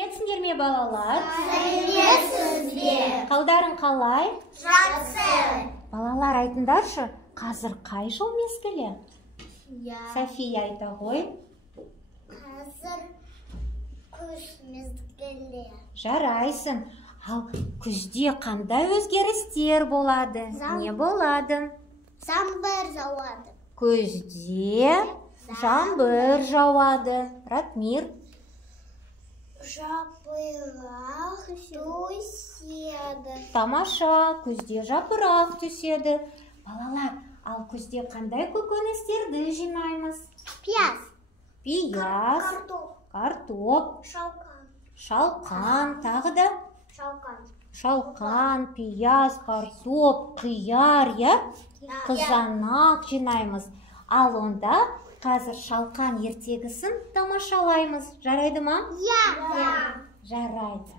Сәлеметсіңдер ме, балалар? Сәлеметсіздер. Қалдарың қалай? Жақсы. Балалар, айтыңдаршы, қазір қай жыл мезгілі? София айта ғой. Қазір күз мезгілі. Жарайсың. Ал күзде қандай өзгерістер болады? Не болады? Жаңбыр жауады. Күзде жаңбыр жауады. Ратмир. Жапырақ түседі. Тамаша, күзде жапырақ түседі. Балалар, ал күзде қандай көкөністерді жинаймыз? Пияз. Пияз, картоп, шалқан, тағы да? Шалқан, пияз, картоп, қияр, қызанақ жинаймыз. Ал онда қазір шалқан ертегісін тамашалаймыз. Жарайды ма? Жарайды.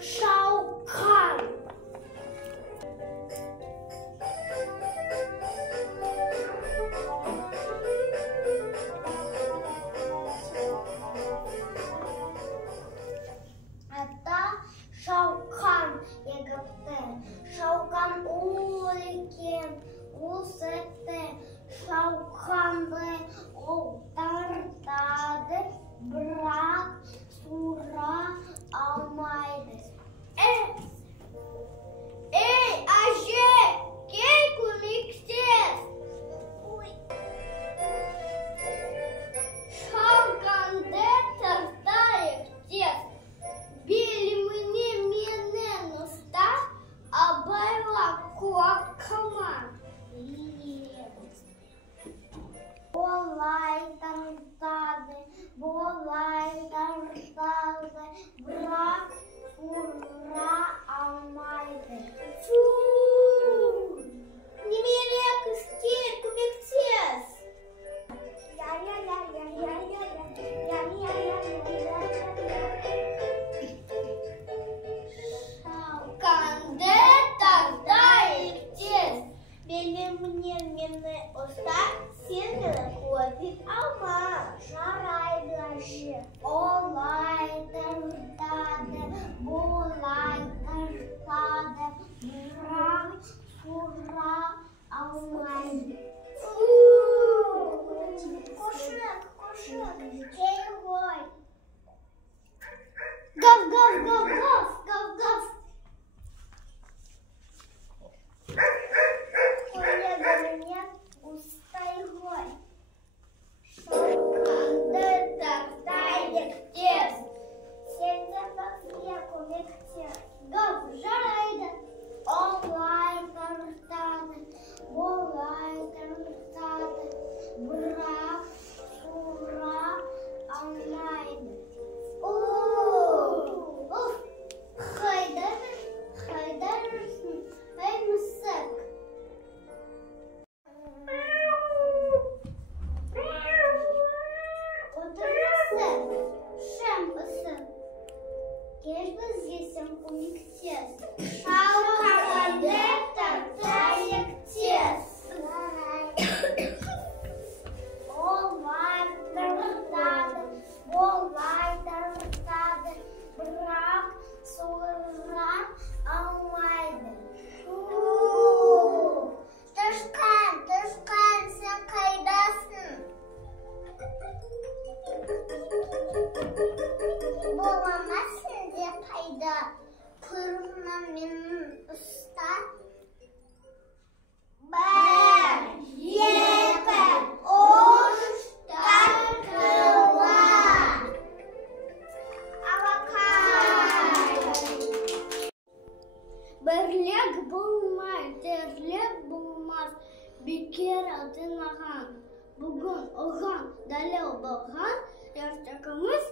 Шалқан. Шалқан егіпті, шалқан ұл екен, ұл сәтті, шалқанды ол тартады, бірақ суыра алмайды. Ей, әже, кел көмектес! Шалқанды тартайық тез. Беліміне менен ұста, абайла құлаққама. Болай тартады, бірақ суыра алмайды. Немере күстер, көмектес! Шалқанды тартайық тез. Беліміне мені ұста, сен мені көтіп алма. Жарайды әже. Олай тартады, болай тартады, бірақ суыра алмайды. Қошық, кел ғой. Гав. Коллегамен ұстай ғой. Шалқанды тартайық тез. Сен де бізге көмектес. Гав, жарайды. Олай тартады, болай тартады, бірақ суыра алмайды. Қайда жүрсің? Ей, мысық. Отырмысың? Шым мысық. Кел бізге сен көмектес. Шалқанды тартайық тез. Олай тартады, болай тартады, бірақ суыра алмайды. Тышқан, сен қайдасың? Боламасың де қайда? Құйрығынан мені ұста. Бір, екі, үш, тартыла. Бірлік болмай, тірлік болмас, бекер атынаған. Бүгін оған дәлел болған, ертеңіміз